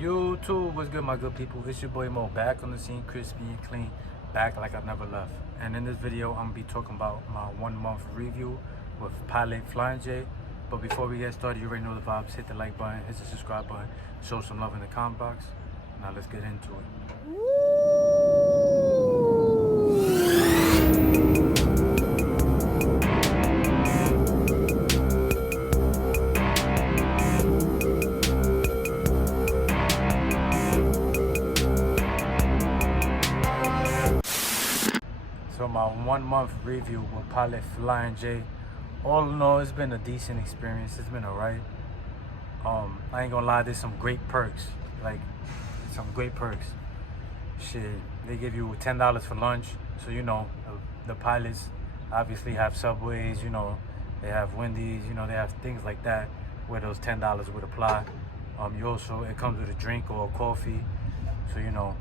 YouTube, what's good, my good people? It's your boy Mo, back on the scene, crispy and clean, back like I never left. And in this video, I'm gonna be talking about my 1 month review with Pilot Flying J. But before we get started, you already know the vibes. Hit the like button, hit the subscribe button, show some love in the comment box. Now let's get into it. So my 1 month review with Pilot Flying J. All in all, it's been a decent experience. It's been alright. I ain't gonna lie, there's some great perks. Like, some great perks. Shit, they give you $10 for lunch. So you know, the pilots obviously have Subways, you know, they have Wendy's, you know, they have things like that where those $10 would apply. You also, it comes with a drink or a coffee. So you know,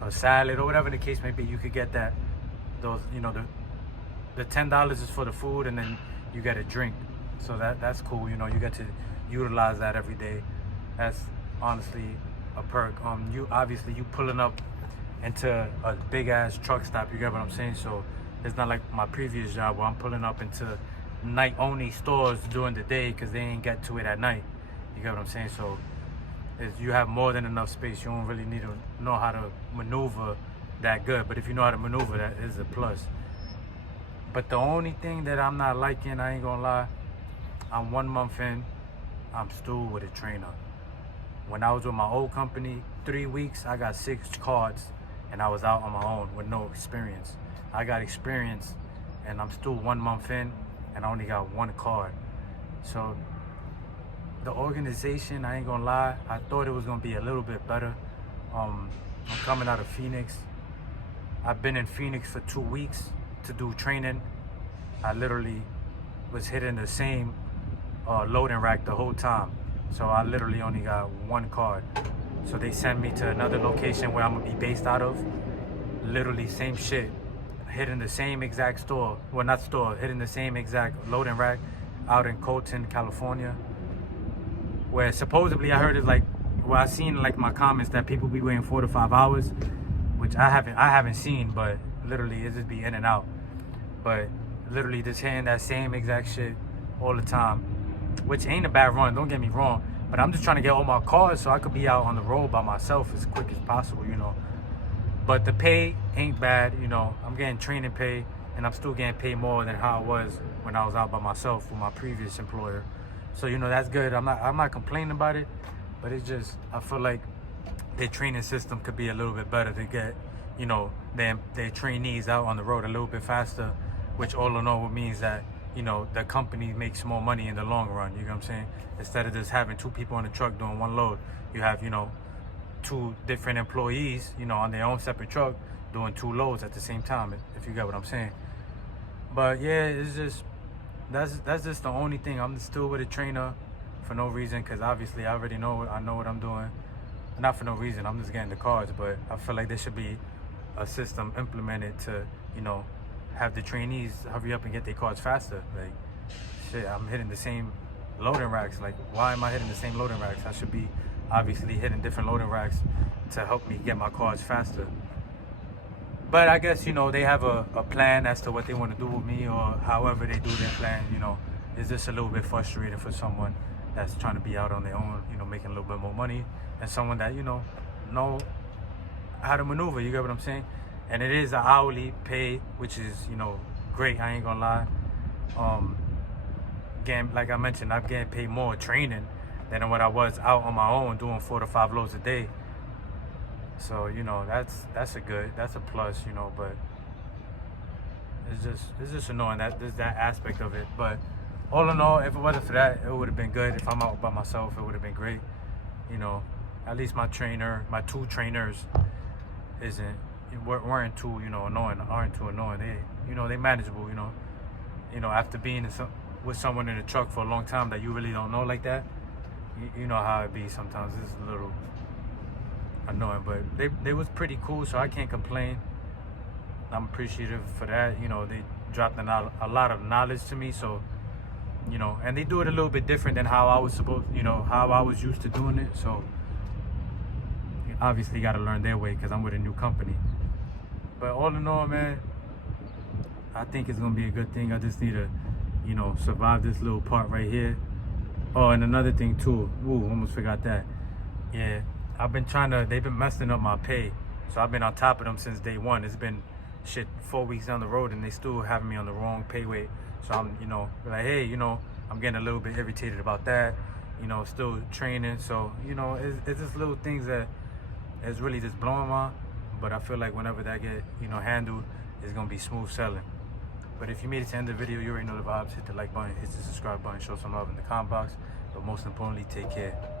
a salad or whatever the case may be, you could get that. Those, you know, the $10 is for the food, and then you get a drink. So that's cool. You know, you get to utilize that every day. That's honestly a perk. You obviously, you pulling up into a big ass truck stop, you get what I'm saying? So it's not like my previous job where I'm pulling up into night only stores during the day because they ain't get to it at night. You get what I'm saying? So you have more than enough space. You don't really need to know how to maneuver that good, but if you know how to maneuver, that is a plus. But the only thing that I'm not liking, I ain't gonna lie, I'm 1 month in, I'm still with a trainer. When I was with my old company, 3 weeks, I got 6 cards, and I was out on my own with no experience. I got experience, and I'm still 1 month in, and I only got 1 card. So the organization, I ain't gonna lie, I thought it was gonna be a little bit better. I'm coming out of Phoenix. I've been in Phoenix for 2 weeks to do training. I literally was hitting the same loading rack the whole time. So I literally only got 1 card. So they sent me to another location where I'm gonna be based out of. Literally same shit, hitting the same exact store. Well, not store, hitting the same exact loading rack out in Colton, California. Where supposedly I heard it's like, well, I seen like my comments that people be waiting 4 to 5 hours, which I haven't seen, but literally it just be in and out. But literally just hitting that same exact shit all the time, which ain't a bad run, don't get me wrong, but I'm just trying to get all my cards so I could be out on the road by myself as quick as possible, you know. But the pay ain't bad, you know. I'm getting training pay, and I'm still getting paid more than how it was when I was out by myself with my previous employer. So you know, that's good. I'm not complaining about it, but it's just, I feel like their training system could be a little bit better to get, you know, their trainees out on the road a little bit faster, which all in all means that, you know, the company makes more money in the long run, you know what I'm saying? Instead of just having 2 people on the truck doing 1 load, you have, you know, 2 different employees, you know, on their own separate truck doing 2 loads at the same time, if you get what I'm saying. But yeah, it's just, that's just the only thing. I'm still with a trainer for no reason, because obviously I know what I'm doing. Not for no reason, I'm just getting the cards, but I feel like there should be a system implemented to, you know, have the trainees hurry up and get their cards faster. Like, shit, I'm hitting the same loading racks. Like, why am I hitting the same loading racks? I should be obviously hitting different loading racks to help me get my cards faster. But I guess, you know, they have a plan as to what they want to do with me, or however they do their plan, you know. It's just a little bit frustrating for someone that's trying to be out on their own, you know, making a little bit more money, and someone that, you know how to maneuver, you get what I'm saying? And it is an hourly pay, which is, you know, great, I ain't gonna lie. Again, like I mentioned, I'm getting paid more training than what I was out on my own doing 4 to 5 loads a day. So, you know, that's a plus, you know. But it's just annoying that there's that aspect of it. But all in all, if it wasn't for that, it would have been good. If I'm out by myself, it would have been great. You know, at least my 2 trainers weren't too, you know, aren't too annoying. They, you know, they manageable, you know. You know, after being with someone in the truck for a long time that you really don't know like that, you know how it be sometimes. It's a little annoying, but they was pretty cool, so I can't complain. I'm appreciative for that. You know, they dropped a lot of knowledge to me, so, you know, and they do it a little bit different than how I was how I was used to doing it. So obviously got to learn their way because I'm with a new company. But all in all, man, I think it's gonna be a good thing. I just need to, you know, survive this little part right here. Oh, and another thing too. Ooh, almost forgot that. Yeah, they've been messing up my pay. So I've been on top of them since day one. It's been shit 4 weeks down the road and they still having me on the wrong pay rate. So I'm, you know, like, hey, you know, I'm getting a little bit irritated about that. You know, still training. So, you know, it's just little things that is really just blowing my. But I feel like whenever that get, you know, handled, it's gonna be smooth sailing. But if you made it to the end of the video, you already know the vibes. Hit the like button, hit the subscribe button, show some love in the comment box. But most importantly, take care.